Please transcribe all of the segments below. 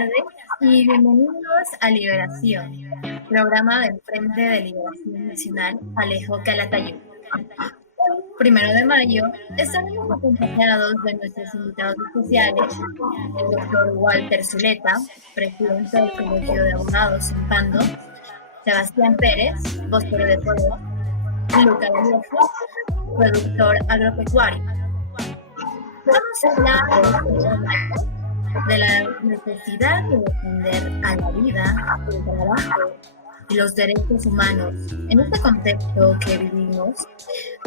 tardes y bienvenidos a Liberación, programa del Frente de Liberación Nacional Alejo Calatayud. Hoy, 1 de mayo, estaremos acompañados de nuestros invitados especiales, el doctor Walter Zuleta, presidente del Colegio de Abogados Impando, Sebastián Pérez, vocero de Puebla, Luca Vallejo, productor agropecuario. Vamos a hablar de la necesidad de defender a la vida, el trabajo y los derechos humanos en este contexto que vivimos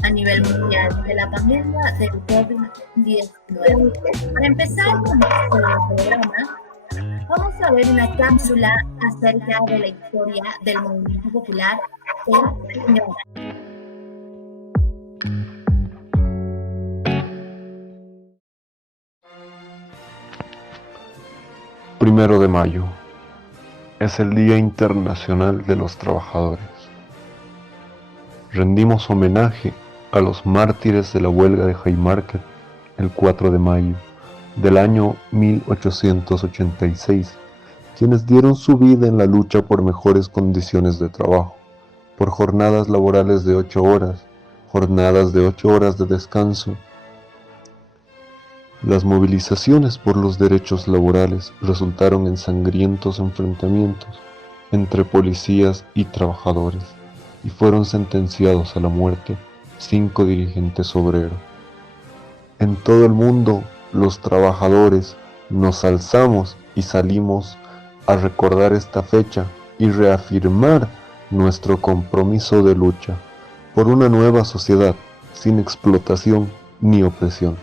a nivel mundial de la pandemia del COVID-19. Para empezar con este programa, vamos a ver una cápsula acerca de la historia del movimiento popular en Granada. 1 de mayo es el Día Internacional de los Trabajadores. Rendimos homenaje a los mártires de la huelga de Haymarket el 4 de mayo del año 1886, quienes dieron su vida en la lucha por mejores condiciones de trabajo, por jornadas laborales de 8 horas, jornadas de 8 horas de descanso. Las movilizaciones por los derechos laborales resultaron en sangrientos enfrentamientos entre policías y trabajadores, y fueron sentenciados a la muerte 5 dirigentes obreros. En todo el mundo, los trabajadores nos alzamos y salimos a recordar esta fecha y reafirmar nuestro compromiso de lucha por una nueva sociedad sin explotación ni opresión.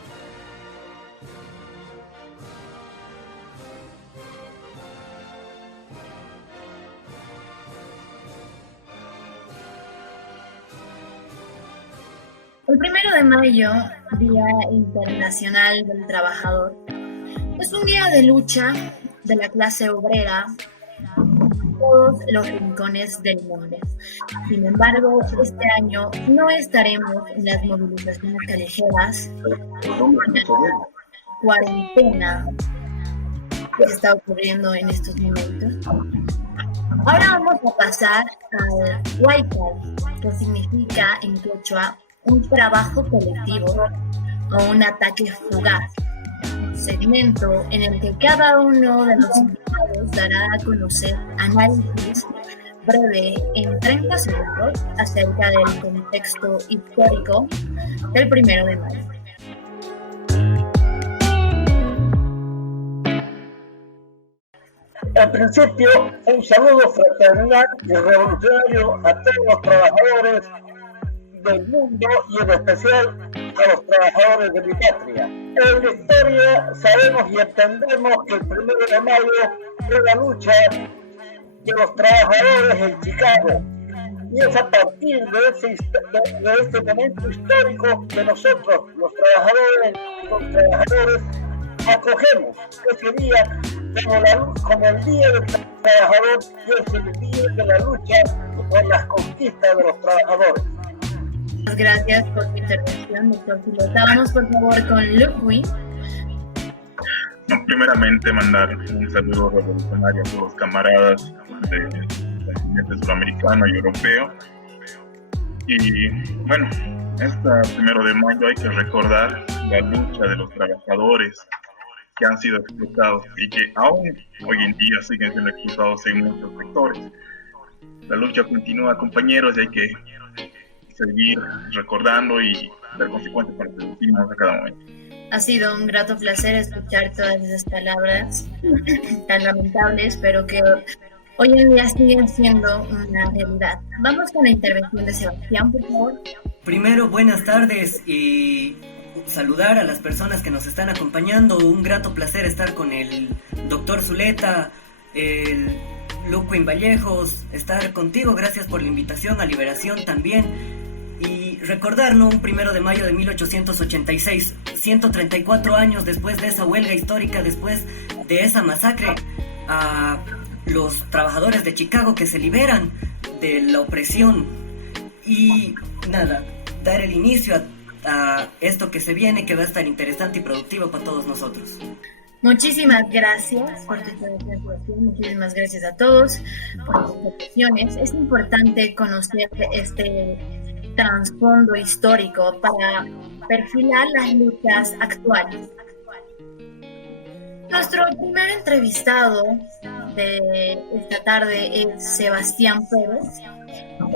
El 1 de mayo, Día Internacional del Trabajador, es un día de lucha de la clase obrera en todos los rincones del mundo. Sin embargo, este año no estaremos en las movilizaciones callejeras, en la cuarentena que está ocurriendo en estos momentos. Ahora vamos a pasar al Huaycal, que significa en quechua un trabajo colectivo o un ataque fugaz, un segmento en el que cada uno de los invitados dará a conocer análisis breve en 30 segundos acerca del contexto histórico del 1 de mayo. En principio, un saludo fraternal y revolucionario a todos los trabajadores del mundo y en especial a los trabajadores de mi patria. En la historia sabemos y entendemos que el 1 de mayo fue la lucha de los trabajadores en Chicago, y es a partir de este momento histórico que nosotros, los trabajadores, acogemos ese día como el Día del Trabajador, y es el día de la lucha por las conquistas de los trabajadores. Muchas gracias por tu intervención, doctor Zuleta. Vamos por favor con Ludwig. Primeramente mandar un saludo revolucionario a todos los camaradas del continente sudamericano y europeo. Y bueno, este 1 de mayo hay que recordar la lucha de los trabajadores que han sido explotados y que aún hoy en día siguen siendo explotados en muchos sectores. La lucha continúa, compañeros, y hay que seguir recordando y ser consecuentes con lo que decimos a cada momento. Ha sido un grato placer escuchar todas esas palabras tan lamentables, pero que hoy en día siguen siendo una realidad. Vamos con la intervención de Sebastián, por favor. Primero, buenas tardes y saludar a las personas que nos están acompañando. Un grato placer estar con el doctor Zuleta, el Luquín Vallejos, estar contigo. Gracias por la invitación a Liberación también. Y recordar, ¿no?, un 1 de mayo de 1886, 134 años después de esa huelga histórica, después de esa masacre, a los trabajadores de Chicago que se liberan de la opresión. Y nada, dar el inicio a esto que se viene, que va a estar interesante y productivo para todos nosotros. Muchísimas gracias por tu intervención, muchísimas gracias a todos por sus opiniones. Es importante conocer este trasfondo histórico para perfilar las luchas actuales. Nuestro primer entrevistado de esta tarde es Sebastián Pérez,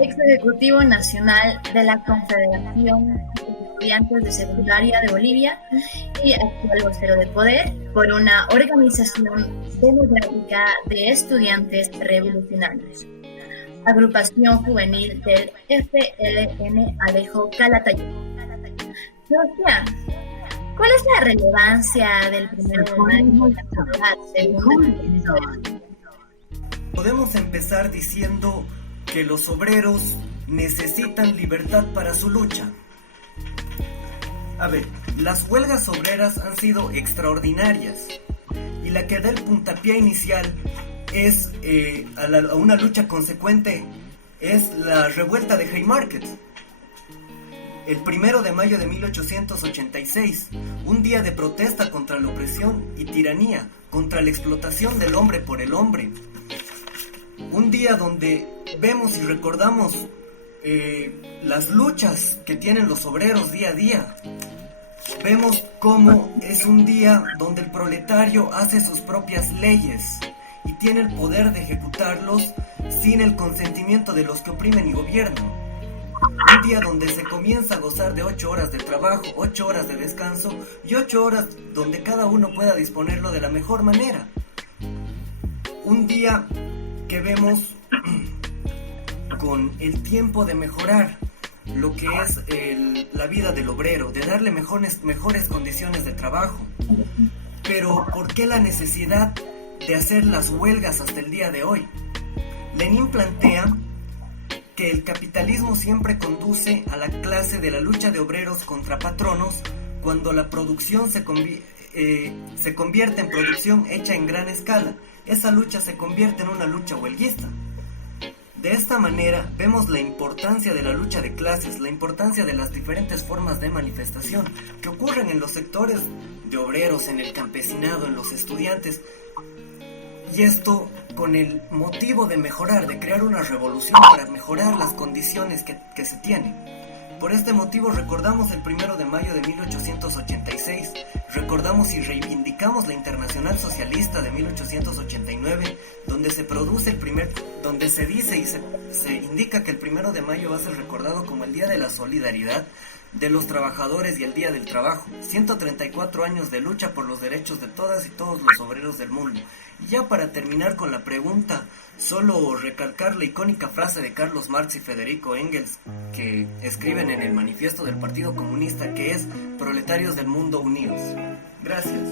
ex ejecutivo nacional de la Confederación de Estudiantes de Secundaria de Bolivia y actual vocero de poder por una organización democrática de estudiantes revolucionarios, agrupación juvenil del FLN Alejo Calatayud. Sebastián, ¿cuál es la relevancia del 1 de mayo en la actualidad, según la? Podemos empezar diciendo que los obreros necesitan libertad para su lucha. A ver, las huelgas obreras han sido extraordinarias y la que da el puntapié inicial es a una lucha consecuente es la revuelta de Haymarket. El 1 de mayo de 1886, un día de protesta contra la opresión y tiranía, contra la explotación del hombre por el hombre. Un día donde vemos y recordamos las luchas que tienen los obreros día a día. Vemos cómo es un día donde el proletario hace sus propias leyes y tiene el poder de ejecutarlos sin el consentimiento de los que oprimen y gobiernan. Un día donde se comienza a gozar de 8 horas de trabajo, 8 horas de descanso y 8 horas donde cada uno pueda disponerlo de la mejor manera. Un día que vemos con el tiempo de mejorar lo que es la vida del obrero, de darle mejores condiciones de trabajo. Pero ¿por qué la necesidad de hacer las huelgas hasta el día de hoy? Lenin plantea que el capitalismo siempre conduce a la clase de la lucha de obreros contra patronos cuando la producción se convierte en producción hecha en gran escala. Esa lucha se convierte en una lucha huelguista. De esta manera vemos la importancia de la lucha de clases, la importancia de las diferentes formas de manifestación que ocurren en los sectores de obreros, en el campesinado, en los estudiantes. Y esto con el motivo de mejorar, de crear una revolución para mejorar las condiciones que se tienen. Por este motivo recordamos el 1 de mayo de 1886, recordamos y reivindicamos la Internacional Socialista de 1889, donde se produce donde se dice y se indica que el 1 de mayo va a ser recordado como el Día de la Solidaridad de los Trabajadores y el Día del Trabajo. 134 años de lucha por los derechos de todas y todos los obreros del mundo. Y ya para terminar con la pregunta, solo recalcar la icónica frase de Carlos Marx y Federico Engels que escriben en el manifiesto del Partido Comunista, que es: proletarios del mundo unidos. Gracias.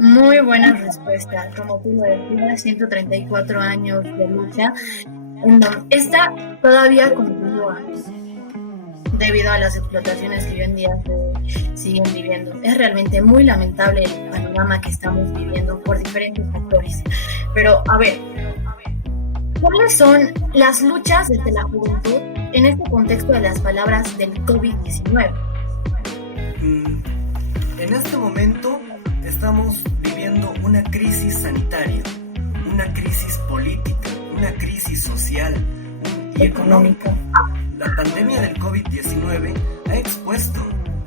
Muy buena respuesta. Como tú lo decías, 134 años de lucha, en donde esta todavía continúa debido a las explotaciones que hoy en día se siguen viviendo. Es realmente muy lamentable el panorama que estamos viviendo por diferentes factores. Pero, a ver, ¿cuáles son las luchas desde la juventud en este contexto de las palabras del COVID-19? En este momento estamos viviendo una crisis sanitaria, una crisis política, una crisis social y económica. La pandemia del COVID-19 ha expuesto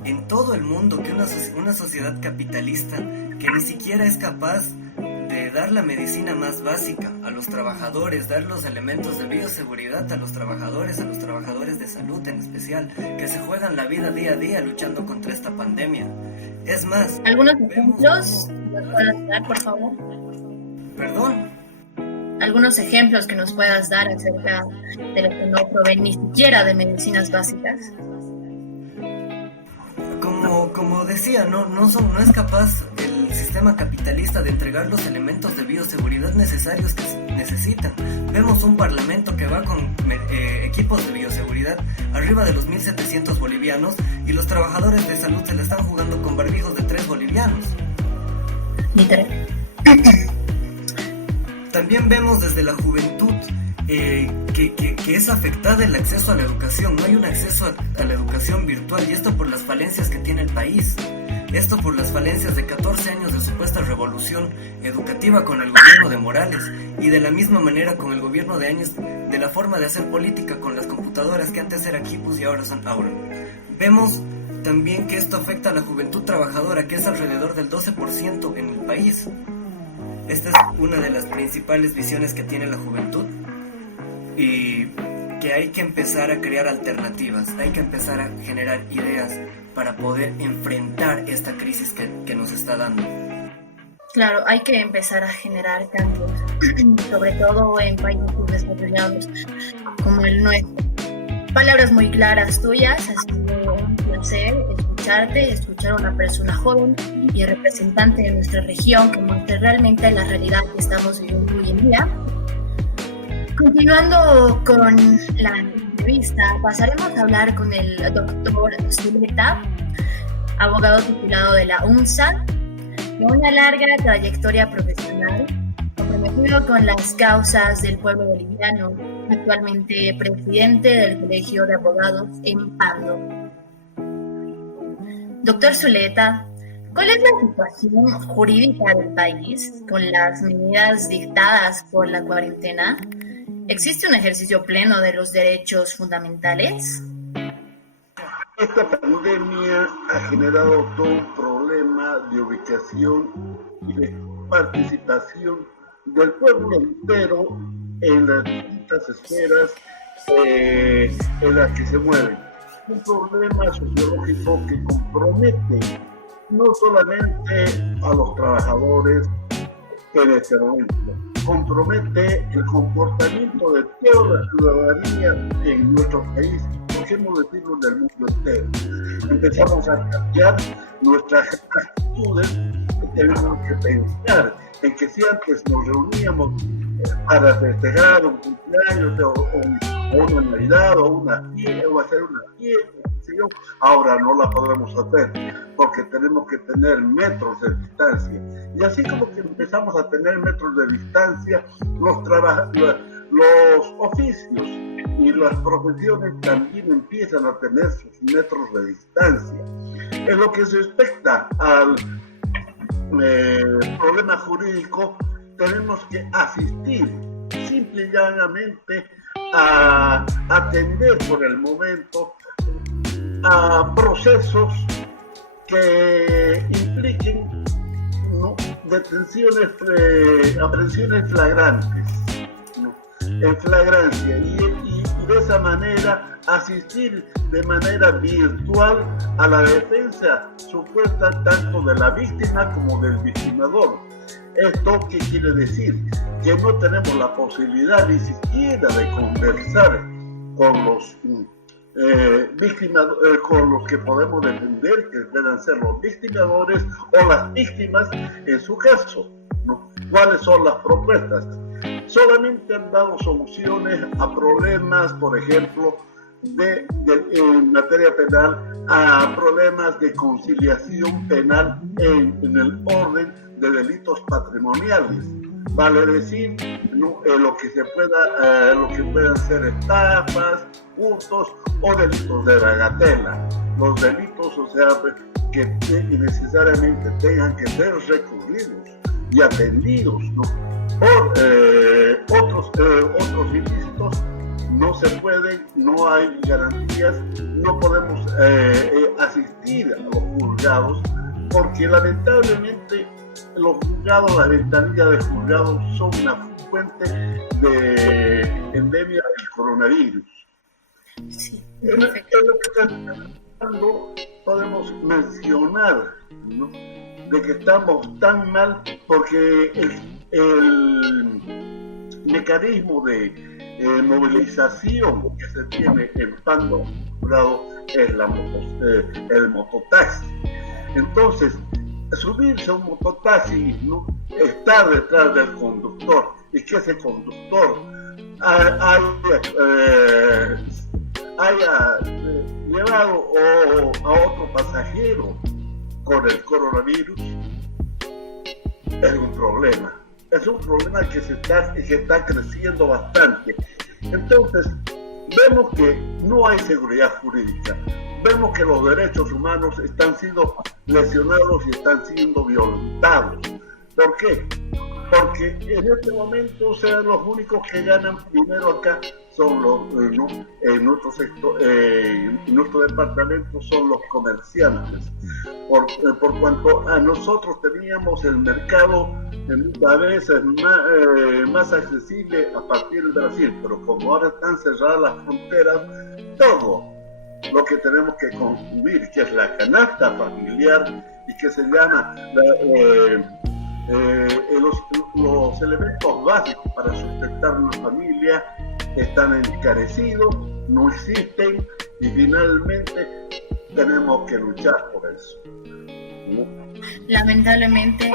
en todo el mundo que una sociedad capitalista que ni siquiera es capaz de dar la medicina más básica a los trabajadores, dar los elementos de bioseguridad a los trabajadores de salud en especial, que se juegan la vida día a día luchando contra esta pandemia. Es más, ¿algunos ejemplos nos puedas dar, por favor? ¿Perdón? Algunos ejemplos que nos puedas dar acerca de lo que no proveen ni siquiera de medicinas básicas. Como decía, no es capaz el sistema capitalista de entregar los elementos de bioseguridad necesarios que necesitan. Vemos un parlamento que va con equipos de bioseguridad arriba de los 1.700 bolivianos y los trabajadores de salud se la están jugando con barbijos de 3 bolivianos. Literal. También vemos desde la juventud que es afectada el acceso a la educación. No hay un acceso a la educación virtual, y esto por las falencias que tiene el país. Esto por las falencias de 14 años de supuesta revolución educativa con el gobierno de Morales y de la misma manera con el gobierno de Áñez de la forma de hacer política con las computadoras que antes era Quipus y ahora son Aura. Vemos también que esto afecta a la juventud trabajadora, que es alrededor del 12% en el país. Esta es una de las principales visiones que tiene la juventud y que hay que empezar a crear alternativas, hay que empezar a generar ideas para poder enfrentar esta crisis que nos está dando. Claro, hay que empezar a generar cambios, sobre todo en países desarrollados como el nuestro. Palabras muy claras tuyas, ha sido un placer escucharte, escuchar a una persona joven y representante de nuestra región que muestre realmente la realidad que estamos viviendo hoy en día. Continuando con la entrevista, pasaremos a hablar con el doctor Zuleta, abogado titulado de la UNSA, con una larga trayectoria profesional, comprometido con las causas del pueblo boliviano, actualmente presidente del Colegio de Abogados en Pando. Doctor Zuleta, ¿cuál es la situación jurídica del país con las medidas dictadas por la cuarentena? ¿Existe un ejercicio pleno de los derechos fundamentales? Esta pandemia ha generado todo un problema de ubicación y de participación del pueblo entero en las distintas esferas en las que se mueven. Un problema sociológico que compromete no solamente a los trabajadores en este momento, compromete el comportamiento de toda la ciudadanía en nuestro país, podemos decirlo, del mundo entero. Empezamos a cambiar nuestras actitudes, tenemos que pensar en que si antes nos reuníamos para festejar un cumpleaños o una Navidad o una fiesta o hacer una fiesta, ahora no la podemos hacer porque tenemos que tener metros de distancia. Y así como que empezamos a tener metros de distancia, los oficios y las profesiones también empiezan a tener sus metros de distancia. En lo que se respecta al problema jurídico, tenemos que asistir simple y llanamente a atender por el momento a procesos que impliquen detenciones, aprehensiones flagrantes, en flagrancia, y de esa manera asistir de manera virtual a la defensa supuesta tanto de la víctima como del victimador. ¿Esto qué quiere decir? Que no tenemos la posibilidad ni siquiera de conversar con los con los que podemos defender, que puedan ser los victimadores o las víctimas en su caso, ¿no? ¿Cuáles son las propuestas? Solamente han dado soluciones a problemas, por ejemplo, en materia penal, a problemas de conciliación penal en el orden de delitos patrimoniales. Vale decir, lo que puedan ser estafas, hurtos o delitos de bagatela. Los delitos, o sea, que necesariamente tengan que ser recurridos y atendidos, ¿no? Por otros ilícitos no se pueden, no hay garantías, no podemos asistir a los juzgados porque lamentablemente los juzgados, la ventanilla de juzgados son una fuente de endemia del coronavirus. Sí, en lo que estamos hablando, podemos mencionar, ¿no?, de que estamos tan mal porque el mecanismo de movilización que se tiene en Pando es el mototaxi. Entonces, subirse a un mototaxi, ¿no?, estar detrás del conductor y que ese conductor haya llevado a otro pasajero con el coronavirus es un problema. Es un problema que está creciendo bastante. Entonces, vemos que no hay seguridad jurídica. vemos que los derechos humanos están siendo lesionados y están siendo violentados. ¿Por qué? Porque en este momento, o sea, los únicos que ganan dinero acá son los, en nuestro sector, en nuestro departamento son los comerciantes. Por cuanto a nosotros teníamos el mercado muchas veces más accesible a partir del Brasil, pero como ahora están cerradas las fronteras, todo lo que tenemos que consumir, que es la canasta familiar y que se llama los elementos básicos para sustentar una familia, están encarecidos, no existen, y finalmente tenemos que luchar por eso, ¿no? Lamentablemente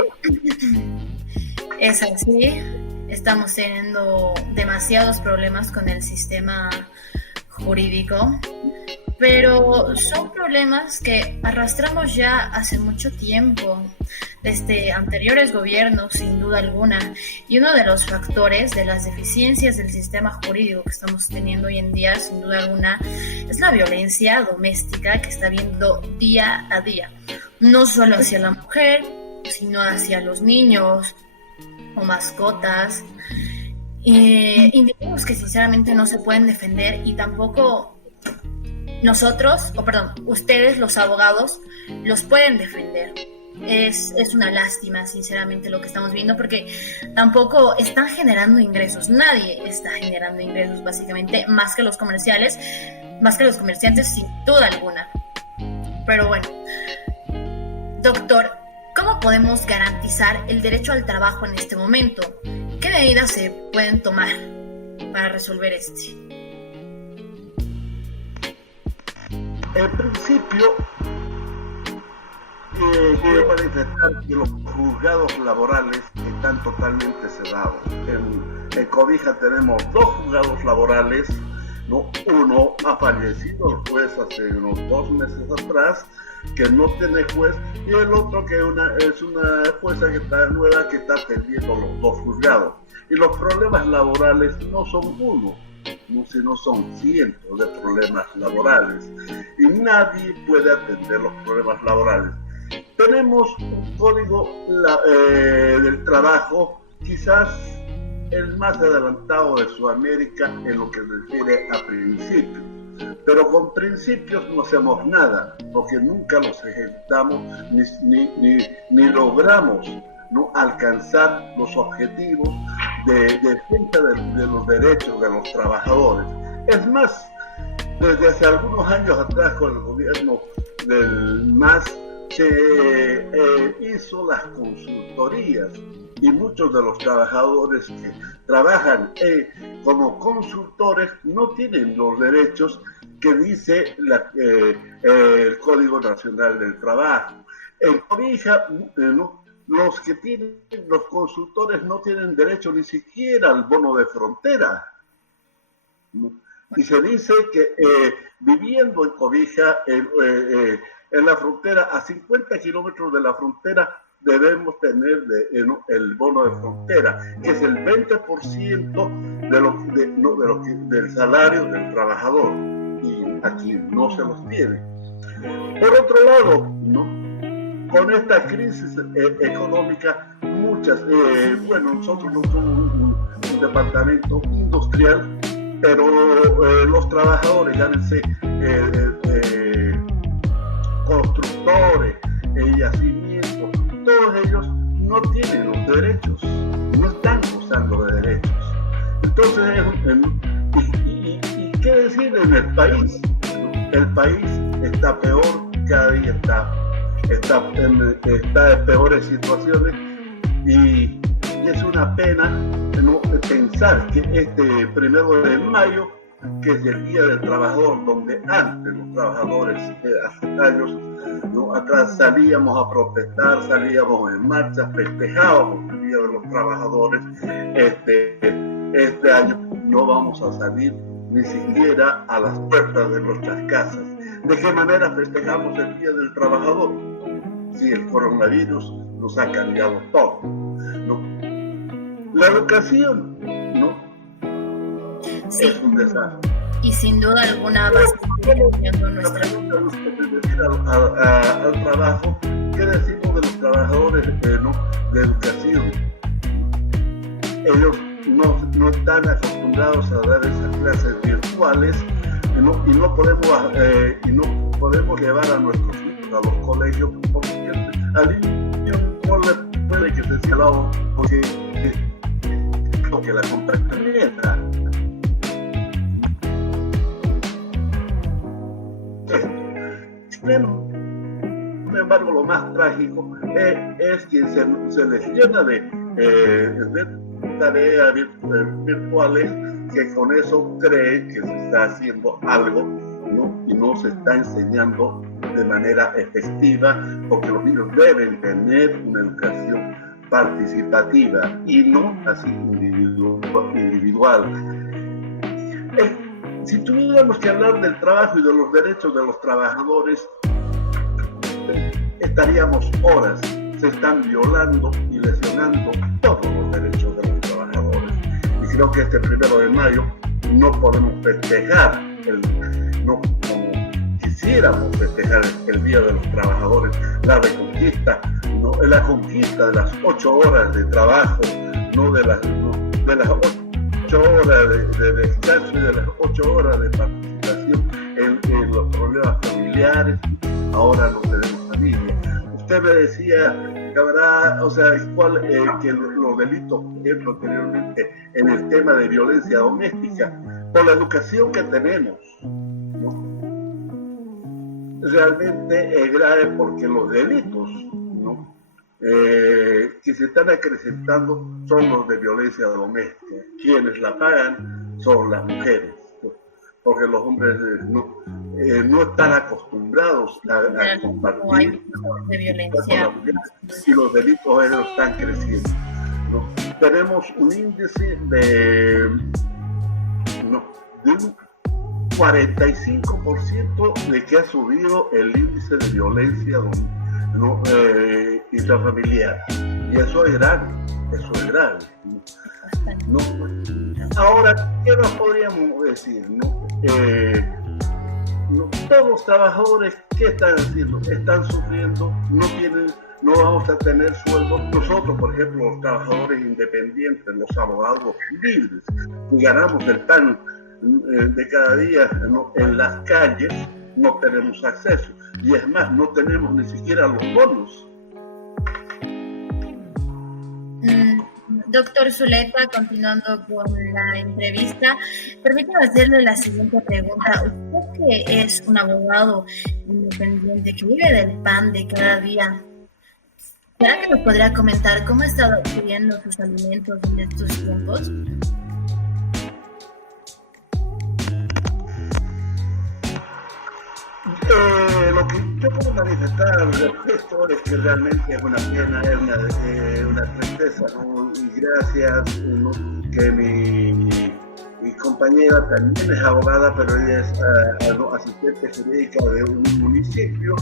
es así. Estamos teniendo demasiados problemas con el sistema jurídico, pero son problemas que arrastramos ya hace mucho tiempo, desde anteriores gobiernos, sin duda alguna, y uno de los factores de las deficiencias del sistema jurídico que estamos teniendo hoy en día, sin duda alguna, es la violencia doméstica que está habiendo día a día, no solo hacia la mujer, sino hacia los niños o mascotas, individuos que sinceramente no se pueden defender, y tampoco ustedes los abogados los pueden defender. Es una lástima, sinceramente, lo que estamos viendo, porque tampoco están generando ingresos. Nadie está generando ingresos, básicamente, más que los comerciantes, sin duda alguna. Pero bueno, doctor, ¿cómo podemos garantizar el derecho al trabajo en este momento? ¿Qué medidas se pueden tomar para resolver este? En principio, quiero manifestar que los juzgados laborales están totalmente cerrados. En Cobija tenemos 2 juzgados laborales, ¿no? Uno ha fallecido, el juez, hace unos 2 meses atrás, que no tiene juez, y el otro que es una jueza que está nueva, que está atendiendo los 2 juzgados. Y los problemas laborales no son uno, no, sino son cientos de problemas laborales, y nadie puede atender los problemas laborales. Tenemos un código del trabajo, quizás el más adelantado de Sudamérica en lo que se refiere a principios, pero con principios no hacemos nada, porque nunca los ejecutamos ni logramos, ¿no?, alcanzar los objetivos de defensa de los derechos de los trabajadores. Es más, desde hace algunos años atrás, con el gobierno del MAS, se hizo las consultorías, y muchos de los trabajadores que trabajan como consultores no tienen los derechos que dice el Código Nacional del Trabajo. En Cobija, los consultores no tienen derecho ni siquiera al bono de frontera. Y se dice que viviendo en Cobija, en la frontera, a 50 kilómetros de la frontera, debemos tener el bono de frontera, que es el 20% del salario del trabajador, y aquí no se los tiene. Por otro lado, ¿no?, con esta crisis económica, nosotros no somos un departamento industrial, pero los trabajadores, llámense constructores, yacimientos, todos ellos no tienen los derechos, no están gozando de derechos. Entonces, ¿y qué decir en el país? El país está peor, cada día está en peores situaciones, y es una pena, ¿no?, pensar que este 1 de mayo, que es el Día del Trabajador, donde antes los trabajadores, hace años, ¿no?, atrás salíamos a protestar, salíamos en marcha, festejábamos el Día de los Trabajadores, este año no vamos a salir ni siquiera a las puertas de nuestras casas. ¿De qué manera festejamos el Día del Trabajador? Si el coronavirus nos ha cambiado todo, ¿no? La educación, ¿no?, Sí. es un desastre. y sin duda alguna va a seguir cambiando nuestra vida. Al trabajo, ¿qué decimos de los trabajadores de educación? Ellos no están acostumbrados a dar esas clases virtuales y no podemos llevar a nuestros hijos a los colegios porque al niño no le puede que se cielado porque la contaminación. Sin embargo, lo más trágico es que se les llena de tareas virtuales que con eso creen que se está haciendo algo, ¿no? Y no se está enseñando de manera efectiva, porque los niños deben tener una educación participativa y no así individual. Si tuviéramos que hablar del trabajo y de los derechos de los trabajadores, estaríamos horas. Se están violando y lesionando todos los derechos de los trabajadores. Y creo que este 1 de mayo no podemos festejar, no como quisiéramos festejar el Día de los Trabajadores, la reconquista, la conquista de las 8 horas de trabajo, de las 8 horas de descanso y de las 8 horas de participación en los problemas familiares. Ahora no tenemos familia. Usted me decía que habrá, que los delitos, por ejemplo, anteriormente en el tema de violencia doméstica, por la educación que tenemos, ¿no? Realmente es grave porque los delitos, ¿no? Que se están acrecentando son los de violencia doméstica. Quienes la pagan son las mujeres, ¿no? Porque los hombres no están acostumbrados a compartir de violencia y los delitos están creciendo, ¿no? Tenemos un índice de un 45% de que ha subido el índice de violencia intrafamiliar, y eso es grave, ¿no? Ahora, ¿qué más podríamos decir? Todos los trabajadores, ¿qué están haciendo? Están sufriendo, no vamos a tener sueldo. Nosotros, por ejemplo, los trabajadores independientes, los abogados libres, que ganamos el pan de cada día, ¿no? En las calles, no tenemos acceso. Y es más, no tenemos ni siquiera los bonos. Doctor Zuleta, continuando con la entrevista, permítame hacerle la siguiente pregunta. Usted que es un abogado independiente que vive del pan de cada día, ¿será que nos podría comentar cómo ha estado adquiriendo sus alimentos en estos tiempos? Lo que yo puedo manifestar al respecto es que realmente es una pena, es una tristeza, ¿no? Y gracias, ¿no? Que mi compañera también es abogada, pero ella es asistente jurídica de un municipio,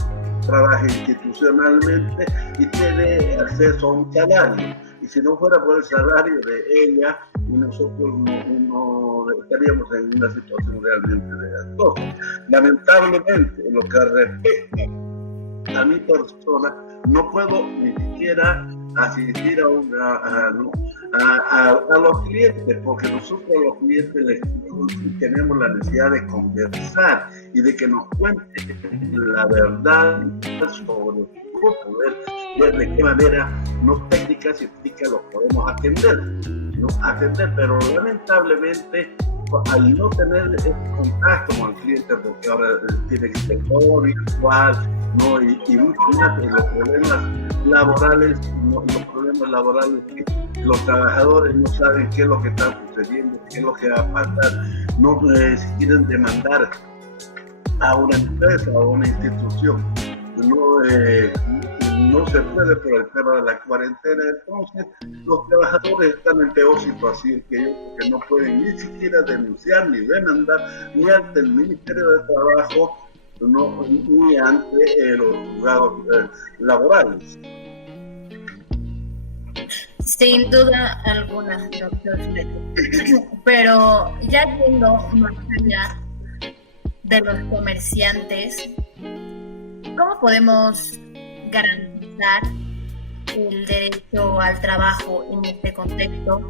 trabaja institucionalmente y tiene acceso a un salario. Y si no fuera por el salario de ella, nosotros no estaríamos en una situación realmente desastrosa. Lamentablemente, en lo que respecta a mi persona, no puedo ni siquiera asistir a los clientes, porque nosotros a los clientes tenemos la necesidad de conversar y de que nos cuenten la verdad sobre cómo poder ver de qué manera, no técnicas y técnicas, los podemos atender, pero lamentablemente al no tener contacto con el cliente, porque ahora tiene que ser todo virtual, ¿no? y mucho más, los problemas laborales, los trabajadores no saben qué es lo que está sucediendo, qué es lo que va a pasar, si quieren demandar a una empresa o a una institución, no se puede por el tema de la cuarentena. Entonces los trabajadores están en peor situación que ellos, porque no pueden ni siquiera denunciar ni demandar ni ante el Ministerio de Trabajo, ni ante los juzgados laborales. Sin duda alguna, doctor Zuleta. Pero ya yendo más allá de los comerciantes, ¿cómo podemos garantizar el derecho al trabajo en este contexto?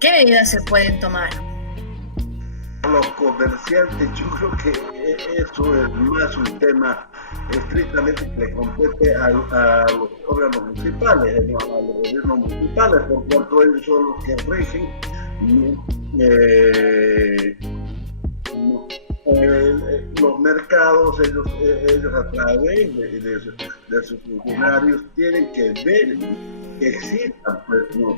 ¿Qué medidas se pueden tomar? Los comerciantes, yo creo que eso es más un tema estrictamente que le compete a los órganos municipales, ¿no? A los gobiernos municipales, por cuanto ellos son los que rigen los mercados. Ellos a través de sus funcionarios tienen que ver que existan, pues, ¿no?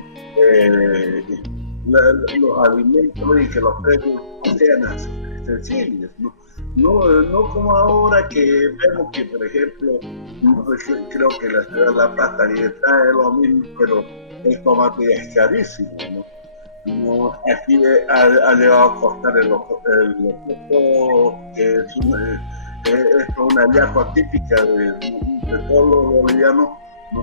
Los alimentos y que los precios sean accesibles, ¿no? No como ahora que vemos que, por ejemplo, creo que la ciudad de La Paz también está en lo mismo, pero el tomate es carísimo, ¿no? No, aquí ha llegado a costar el locoto, que es una llagua típica de todos los bolivianos, ¿no?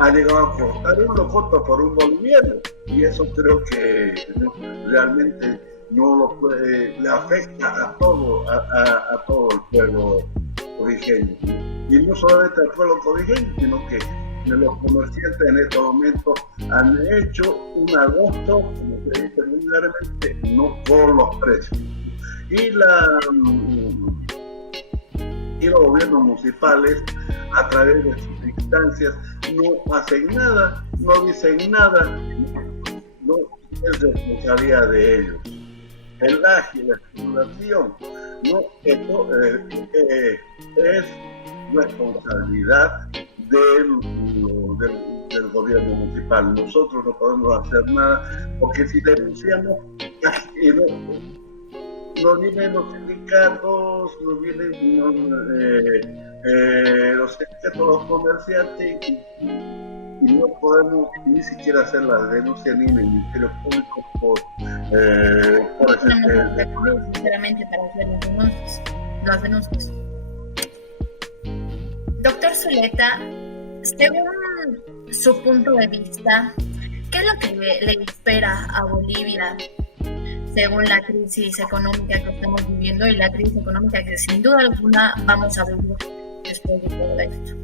Ha llegado a costar un locoto por un boliviano, y eso creo que realmente le afecta a todo el pueblo corijeño, y no solamente al pueblo corijeño, sino que los comerciantes en estos momentos han hecho un agosto, como se dice vulgarmente, no por los precios. Y los gobiernos municipales, a través de sus instancias, no hacen nada, no dicen nada, no es responsabilidad de ellos. El ágil, la especulación, no, esto es responsabilidad del gobierno municipal. Nosotros no podemos hacer nada, porque si denunciamos, no vienen los sindicatos, no vienen los sindicatos, los comerciantes, y no podemos ni siquiera hacer la denuncia ni en el Ministerio Público por sinceramente para hacer las denuncias. Doctor Zuleta, según su punto de vista, ¿qué es lo que le espera a Bolivia según la crisis económica que estamos viviendo y la crisis económica que sin duda alguna vamos a vivir después de todo esto?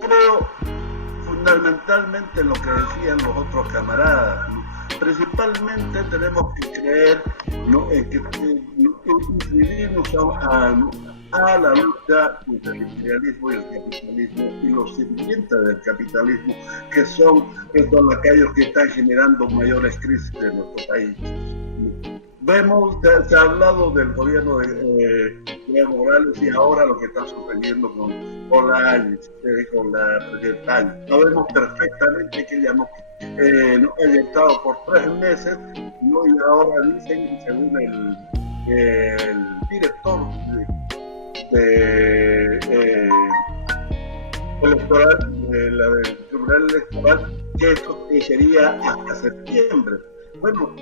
Creo fundamentalmente lo que decían los otros camaradas, ¿no? Principalmente tenemos que creer, ¿no?, en que inscribirnos a la lucha contra el imperialismo y el capitalismo y los sirvientes del capitalismo, que son aquellos que están generando mayores crisis en nuestro país. Vemos, se ha hablado del gobierno de Evo Morales y ahora lo que está sucediendo con la presidenta Áñez. Sabemos perfectamente que ella no ha estado por 3 meses, ¿no? Y ahora dicen, según el director del Tribunal Electoral, que esto sería hasta septiembre. Bueno,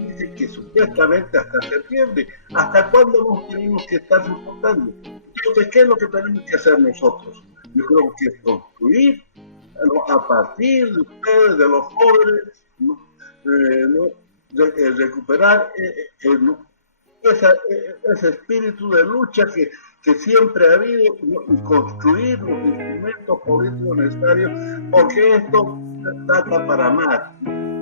dice que supuestamente hasta septiembre. ¿Hasta cuándo nos tenemos que estar soportando? Entonces, ¿qué es lo que tenemos que hacer nosotros? Yo creo que es construir, ¿no?, a partir de ustedes, de los jóvenes, ¿no? Recuperar ese espíritu de lucha que siempre ha habido, ¿no?, y construir los instrumentos políticos necesarios, porque esto se trata para más.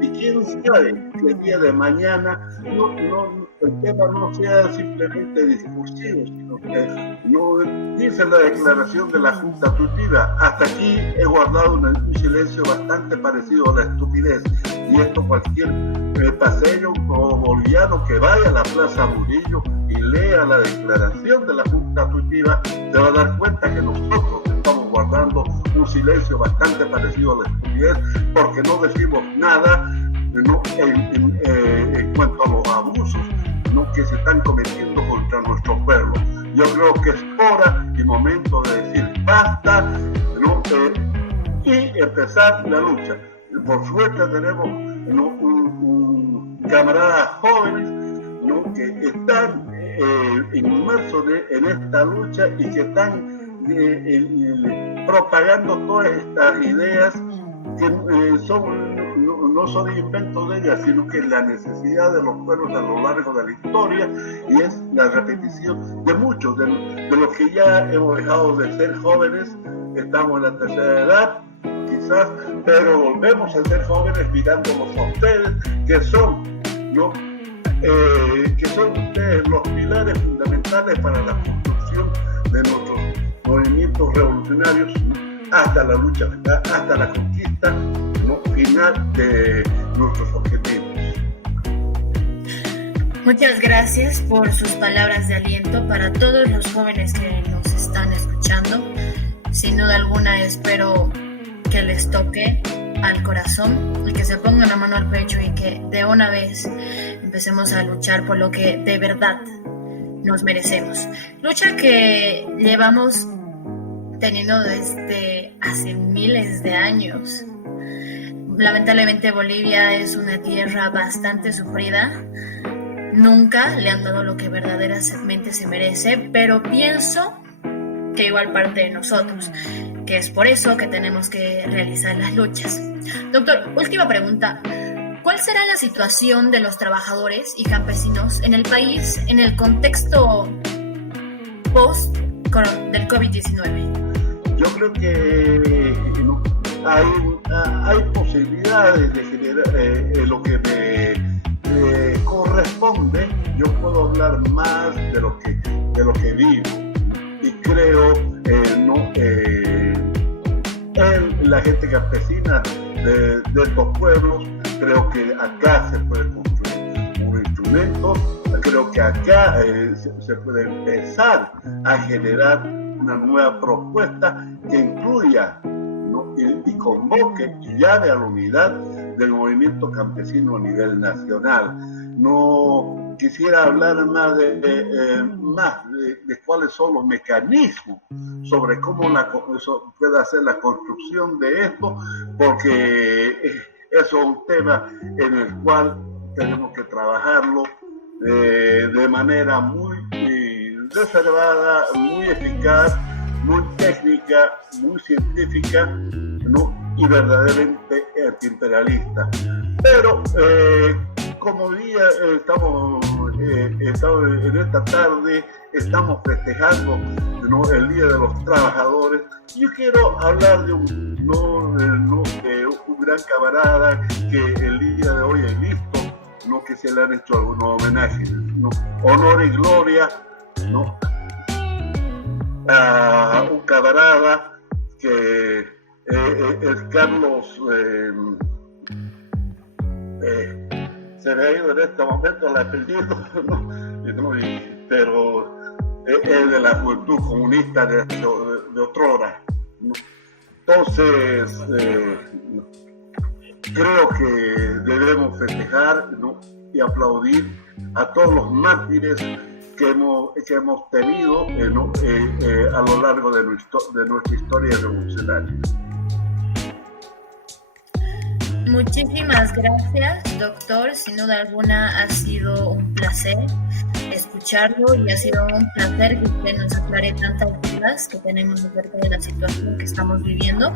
Y quién sabe que el día de mañana el tema no sea simplemente discursivo, sino que no dice la declaración de la Junta Tutiva. Hasta aquí he guardado un silencio bastante parecido a la estupidez, y esto cualquier paseño o boliviano que vaya a la Plaza Murillo y lea la declaración de la Junta Tutiva se va a dar cuenta que nosotros estamos guardando un silencio bastante parecido a la estupidez, porque no decimos nada, ¿no?, en cuanto a los abusos, ¿no?, que se están cometiendo contra nuestro pueblo. Yo creo que es hora y momento de decir basta, ¿no?, y empezar la lucha. Por suerte tenemos, ¿no?, un camaradas jóvenes, ¿no?, que están inmersos en esta lucha y que están propagando todas estas ideas que son no son inventos de ella, sino que es la necesidad de los pueblos a lo largo de la historia, y es la repetición de muchos de los que ya hemos dejado de ser jóvenes, estamos en la tercera edad, quizás, pero volvemos a ser jóvenes mirándolos a ustedes, que son, ¿no? Que son ustedes los pilares fundamentales para la construcción de nuestros movimientos revolucionarios, hasta la lucha, hasta la conquista, ¿no?, final de nuestros objetivos. Muchas gracias por sus palabras de aliento para todos los jóvenes que nos están escuchando. Sin duda alguna espero que les toque al corazón y que se pongan la mano al pecho y que de una vez empecemos a luchar por lo que de verdad nos merecemos. Lucha que llevamos teniendo desde hace miles de años. Lamentablemente Bolivia es una tierra bastante sufrida. Nunca le han dado lo que verdaderamente se merece, pero pienso que igual parte de nosotros, que es por eso que tenemos que realizar las luchas. Doctor, última pregunta. ¿Cuál será la situación de los trabajadores y campesinos en el país en el contexto post del COVID-19? Yo creo que hay posibilidades de generar lo que me corresponde. Yo puedo hablar más de lo que vivo, y creo en la gente campesina de estos pueblos. Creo que acá se puede construir un instrumento, creo que acá se puede empezar a generar una nueva propuesta que incluya, ¿no?, y convoque y llame a la unidad del movimiento campesino a nivel nacional. No quisiera hablar más de cuáles son los mecanismos sobre cómo puede hacer la construcción de esto, porque eso es un tema en el cual tenemos que trabajarlo de manera muy reservada, muy eficaz, muy técnica, muy científica, ¿no?, y verdaderamente antiimperialista. Pero como día estamos en esta tarde, estamos festejando, ¿no?, el Día de los Trabajadores. Yo quiero hablar de un gran camarada que el día de hoy he visto, ¿no?, que se le han hecho algunos homenajes, ¿no?, honor y gloria, ¿no?, a un camarada que es Carlos, se me ha ido en este momento el apellido, ¿no? Pero es de la juventud comunista de otrora, ¿no? Entonces, creo que debemos festejar, ¿no?, y aplaudir a todos los mártires que hemos tenido a lo largo de nuestra historia revolucionaria. Muchísimas gracias, doctor. Sin duda alguna ha sido un placer escucharlo y ha sido un placer que usted nos aclare tantas dudas que tenemos acerca de la situación que estamos viviendo.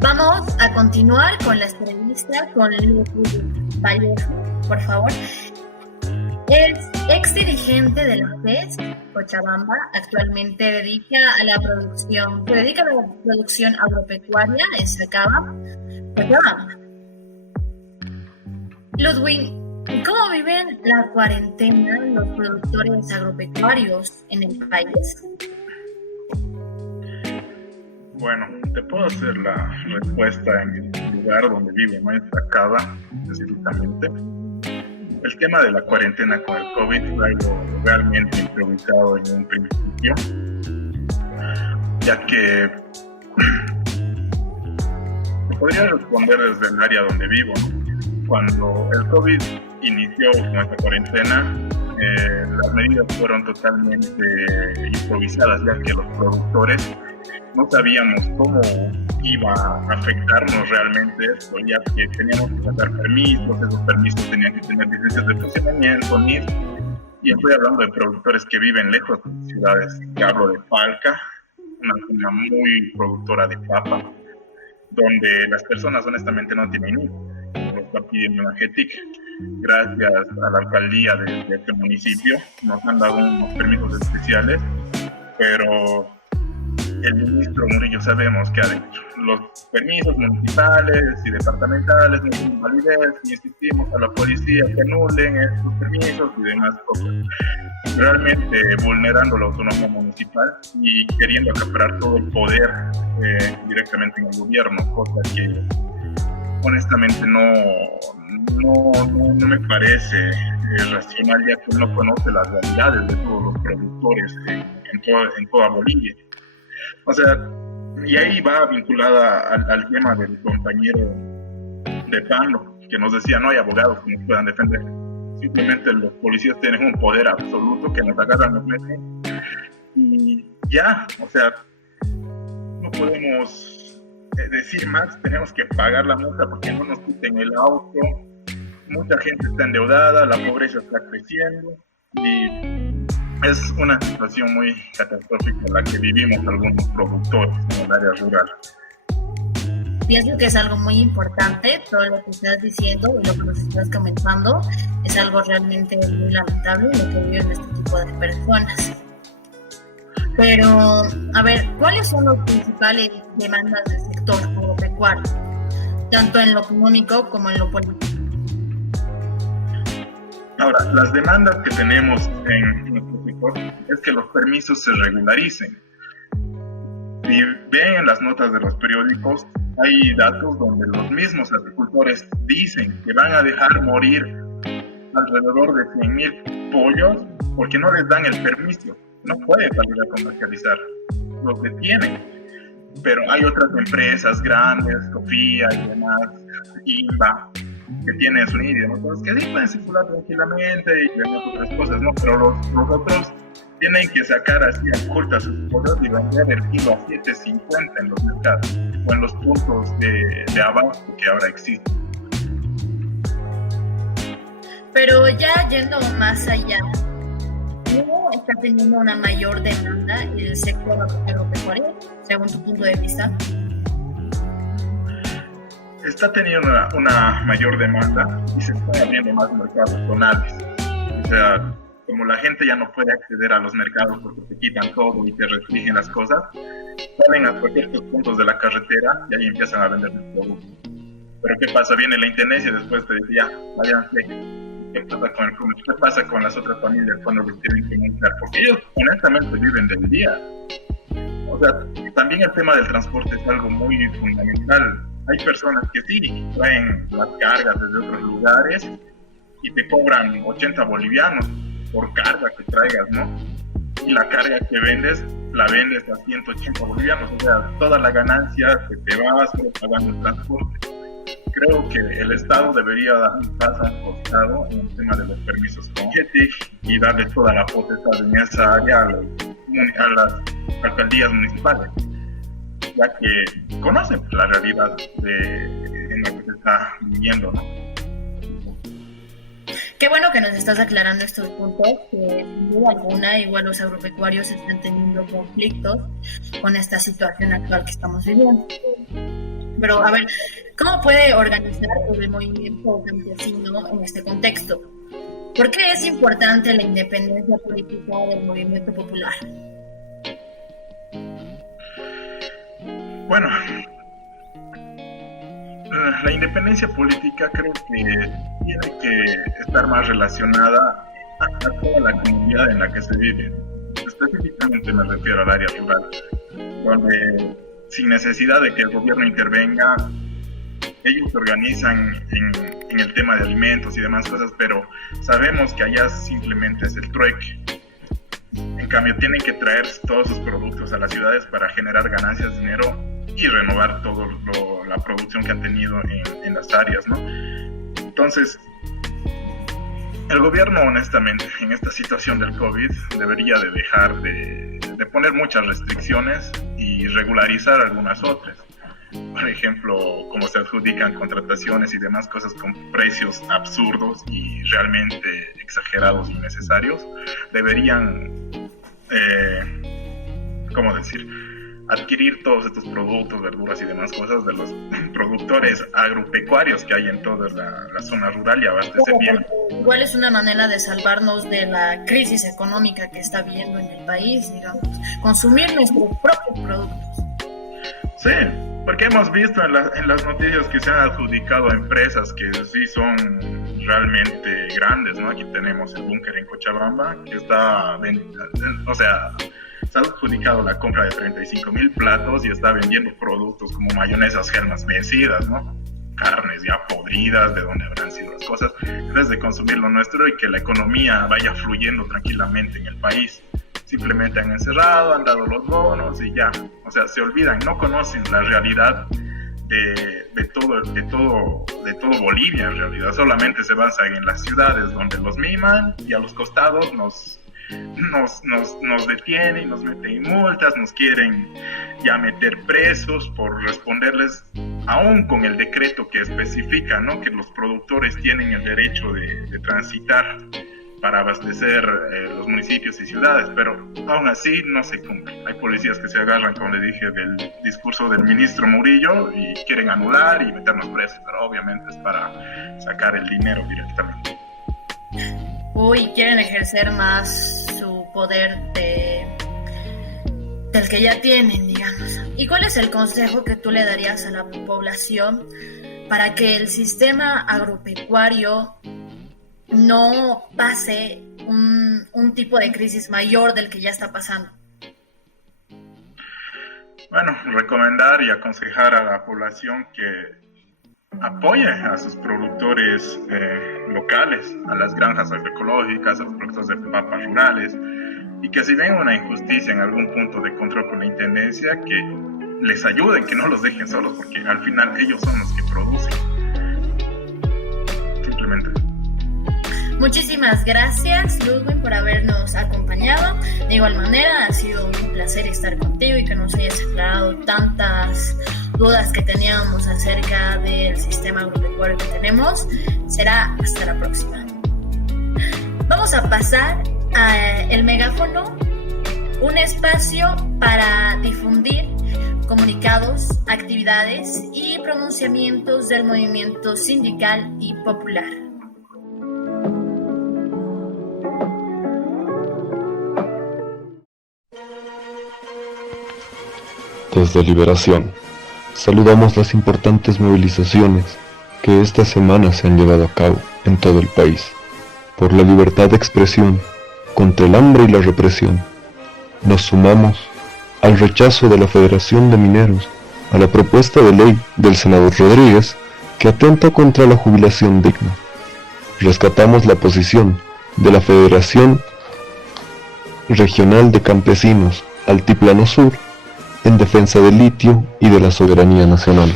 Vamos a continuar con la entrevista con Ludwig Vallejo, por favor. Es ex dirigente de la FES Cochabamba, actualmente se dedica a la producción agropecuaria en Sacaba, Cochabamba. Ludwig, ¿cómo viven la cuarentena los productores agropecuarios en el país? Bueno, te puedo hacer la respuesta en el lugar donde vivo, ¿no?, en Sacaba específicamente. El tema de la cuarentena con el COVID fue algo realmente improvisado en un principio, ya que te podría responder desde el área donde vivo. Cuando el COVID inició con esta cuarentena, las medidas fueron totalmente improvisadas, ya que los productores no sabíamos cómo iba a afectarnos realmente esto, ya que teníamos que sacar permisos, esos permisos tenían que tener licencias de funcionamiento, NIF, y estoy hablando de productores que viven lejos de ciudades. Hablo de Palca, una zona muy productora de papa, donde las personas honestamente no tienen hijos. Lo están pidiendo una GETIC. Gracias a la alcaldía de este municipio nos han dado unos permisos especiales, pero el ministro Murillo sabemos que ha dicho los permisos municipales y departamentales no tienen validez y insistimos a la policía que anulen estos permisos y demás cosas, realmente vulnerando la autonomía municipal y queriendo acaparar todo el poder directamente en el gobierno, cosa que honestamente no me parece racional, ya que no conoce las realidades de todos los productores en toda Bolivia. O sea, y ahí va vinculada al tema del compañero de Pablo, que nos decía, no hay abogados que nos puedan defender. Simplemente los policías tienen un poder absoluto que nos agarran, nos meten y ya, o sea, no podemos decir más, tenemos que pagar la multa porque no nos quiten el auto, mucha gente está endeudada, la pobreza está creciendo y es una situación muy catastrófica en la que vivimos algunos productores en el área rural. Pienso que es algo muy importante, todo lo que estás diciendo y lo que nos estás comentando es algo realmente muy lamentable lo que viven este tipo de personas. Pero, a ver, ¿cuáles son las principales demandas del sector agropecuario, tanto en lo económico como en lo político? Ahora, las demandas que tenemos en nuestro sector es que los permisos se regularicen. Si ven en las notas de los periódicos, hay datos donde los mismos agricultores dicen que van a dejar morir alrededor de 100,000 pollos porque no les dan el permiso. No pueden salir a comercializar, los detienen. Pero hay otras empresas grandes, Cofía y demás, INVA, que tienen su idioma, que sí pueden circular tranquilamente y vender otras cosas, ¿no? Pero los otros tienen que sacar así a ocultas sus pollos y vender el kilo a 7.50 en los mercados o en los puntos de abasto que ahora existen. Pero ya yendo más allá, ¿no está teniendo una mayor demanda el sector agropecuario, según tu punto de vista? Está teniendo una mayor demanda y se están abriendo más mercados zonales. O sea, como la gente ya no puede acceder a los mercados porque te quitan todo y te restringen las cosas, salen a ciertos puntos de la carretera y ahí empiezan a vender los productos. Pero ¿qué pasa? Viene la intendencia y después te dice, ya, váyanse. ¿Qué pasa con las otras familias cuando les tienen que montar? Porque ellos honestamente viven del día. O sea, también el tema del transporte es algo muy fundamental. Hay personas que sí traen las cargas desde otros lugares y te cobran 80 bolivianos por carga que traigas, ¿no? Y la carga que vendes, la vendes a 180 bolivianos. O sea, toda la ganancia que te va solo pagando el transporte. Creo que el Estado debería dar un paso al costado en el tema de los permisos con GETIC y darle toda la potestad en esa área a las alcaldías municipales, ya que conocen la realidad en la que se está viviendo, ¿no? Qué bueno que nos estás aclarando estos puntos, que sin duda alguna igual los agropecuarios están teniendo conflictos con esta situación actual que estamos viviendo. Pero, a ver, ¿cómo puede organizar el movimiento campesino en este contexto? ¿Por qué es importante la independencia política del movimiento popular? Bueno, la independencia política creo que tiene que estar más relacionada a toda la comunidad en la que se vive. Específicamente me refiero al área rural, donde sin necesidad de que el gobierno intervenga, ellos se organizan en el tema de alimentos y demás cosas, pero sabemos que allá simplemente es el trueque. En cambio, tienen que traer todos sus productos a las ciudades para generar ganancias, dinero y renovar toda la producción que han tenido en las áreas, ¿no? Entonces, el gobierno, honestamente, en esta situación del COVID, debería de dejar de poner muchas restricciones y regularizar algunas otras. Por ejemplo, como se adjudican contrataciones y demás cosas con precios absurdos y realmente exagerados y innecesarios, deberían, ¿cómo decir?, adquirir todos estos productos, verduras y demás cosas de los productores agropecuarios que hay en toda la zona rural y abastecer bien. Igual es una manera de salvarnos de la crisis económica que está viviendo en el país, digamos, consumir nuestros propios productos. Sí, porque hemos visto en las noticias que se han adjudicado a empresas que sí son realmente grandes, ¿no? Aquí tenemos el búnker en Cochabamba, que se ha adjudicado la compra de 35,000 platos y está vendiendo productos como mayonesas Hellmann's vencidas, ¿no? Carnes ya podridas, de dónde habrán sido las cosas, en vez de consumir lo nuestro y que la economía vaya fluyendo tranquilamente en el país. Simplemente han encerrado, han dado los bonos y ya. O sea, se olvidan, no conocen la realidad de todo Bolivia en realidad. Solamente se basan en las ciudades donde los miman y a los costados nos detienen, nos meten multas, nos quieren ya meter presos por responderles, aún con el decreto que especifica, ¿no?, que los productores tienen el derecho de transitar para abastecer los municipios y ciudades, pero aún así no se cumple. Hay policías que se agarran, como le dije, del discurso del ministro Murillo y quieren anular y meternos presos, pero obviamente es para sacar el dinero directamente. Uy, quieren ejercer más su poder del que ya tienen, digamos. ¿Y cuál es el consejo que tú le darías a la población para que el sistema agropecuario no pase un tipo de crisis mayor del que ya está pasando? Bueno, recomendar y aconsejar a la población que apoye a sus productores locales, a las granjas agroecológicas, a los productores de papas rurales, y que si ven una injusticia en algún punto de control con la intendencia, que les ayuden, que no los dejen solos, porque al final ellos son los que producen. Simplemente. Muchísimas gracias, Ludwig, por habernos acompañado. De igual manera, ha sido un placer estar contigo y que nos hayas aclarado tantas dudas que teníamos acerca del sistema agropecuario que tenemos. Será hasta la próxima. Vamos a pasar al megáfono, un espacio para difundir comunicados, actividades y pronunciamientos del movimiento sindical y popular. Desde Liberación, saludamos las importantes movilizaciones que esta semana se han llevado a cabo en todo el país, por la libertad de expresión, contra el hambre y la represión. Nos sumamos al rechazo de la Federación de Mineros a la propuesta de ley del senador Rodríguez que atenta contra la jubilación digna. Rescatamos la posición de la Federación Regional de Campesinos Altiplano Sur en defensa del litio y de la soberanía nacional.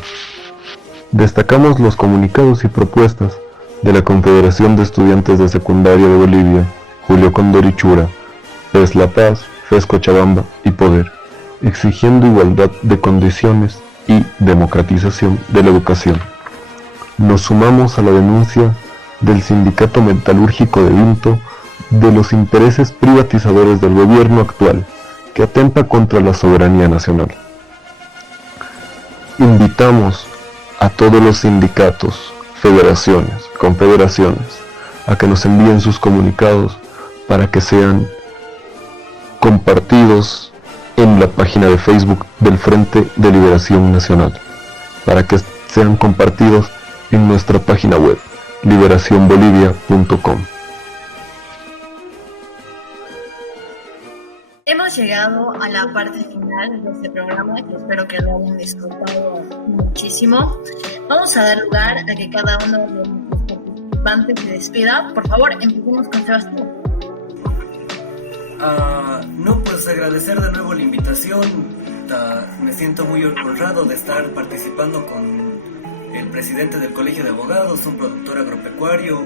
Destacamos los comunicados y propuestas de la Confederación de Estudiantes de Secundaria de Bolivia, Julio Condorichura, FES La Paz, FES Cochabamba y Poder, exigiendo igualdad de condiciones y democratización de la educación. Nos sumamos a la denuncia del Sindicato Metalúrgico de Vinto de los intereses privatizadores del gobierno actual, que atenta contra la soberanía nacional. Invitamos a todos los sindicatos, federaciones, confederaciones, a que nos envíen sus comunicados para que sean compartidos en la página de Facebook del Frente de Liberación Nacional, para que sean compartidos en nuestra página web, liberacionbolivia.com. Hemos llegado a la parte final de este programa, que espero que lo hayan disfrutado muchísimo. Vamos a dar lugar a que cada uno de nuestros participantes se despida. Por favor, empecemos con Sebastián. Pues agradecer de nuevo la invitación. Me siento muy honrado de estar participando con el presidente del Colegio de Abogados, un productor agropecuario,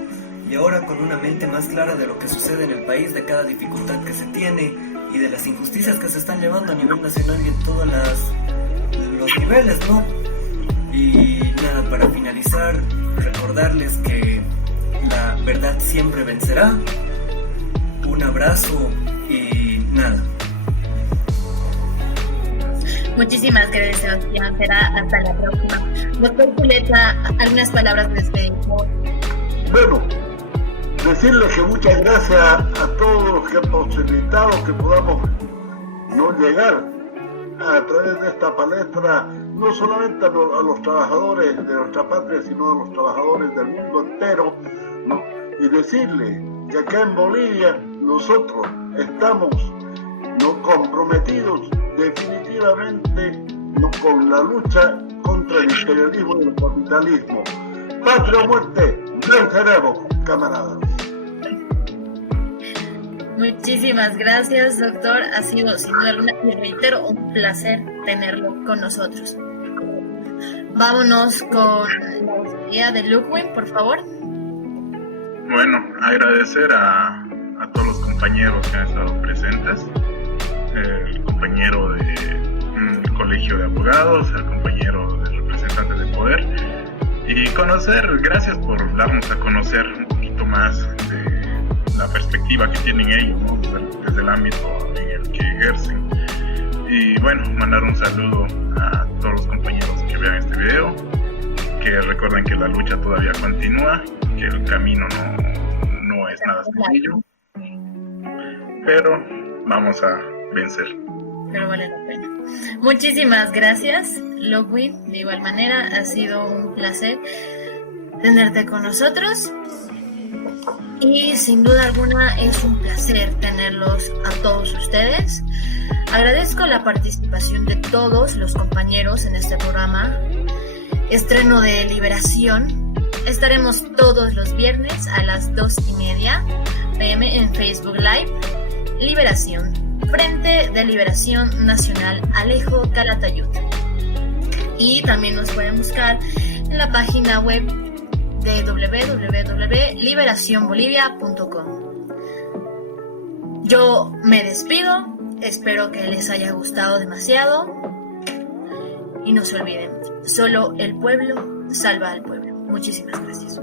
y ahora con una mente más clara de lo que sucede en el país, de cada dificultad que se tiene y de las injusticias que se están llevando a nivel nacional y en todos los niveles, ¿no? Y nada, para finalizar, recordarles que la verdad siempre vencerá. Un abrazo y nada. Muchísimas gracias, Sebastián. Será hasta la próxima. Doctor Zuleta, algunas palabras de despedida. Bueno, decirles que muchas gracias a todos los que han posibilitado que podamos no llegar a través de esta palestra, no solamente a los trabajadores de nuestra patria, sino a los trabajadores del mundo entero, ¿no? Y decirles que acá en Bolivia nosotros estamos, ¿no?, comprometidos definitivamente, ¿no?, con la lucha contra el imperialismo y el capitalismo. Patria o muerte, venceremos, camaradas. Muchísimas gracias, doctor. Ha sido, sin duda alguna, y reitero, un placer tenerlo con nosotros. Vámonos con la despedida de Lukwin, por favor. Bueno, agradecer a todos los compañeros que han estado presentes, el compañero del Colegio de Abogados, el compañero de representantes de poder, y gracias por darnos a conocer un poquito más de la perspectiva que tienen ellos, ¿no?, desde el ámbito en el que ejercen. Y bueno, mandar un saludo a todos los compañeros que vean este video, que recuerden que la lucha todavía continúa, que el camino no es nada sencillo, pero vamos a vencer. Pero vale la pena. Muchísimas gracias, Lukwin. De igual manera, ha sido un placer tenerte con nosotros. Y sin duda alguna es un placer tenerlos a todos ustedes. Agradezco la participación de todos los compañeros en este programa. Estreno de Liberación. Estaremos todos los viernes a las 2:30 p.m. en Facebook Live. Liberación, Frente de Liberación Nacional Alejo Calatayud. Y también nos pueden buscar en la página web de www.liberacionbolivia.com. Yo me despido, espero que les haya gustado demasiado y no se olviden, solo el pueblo salva al pueblo. Muchísimas gracias.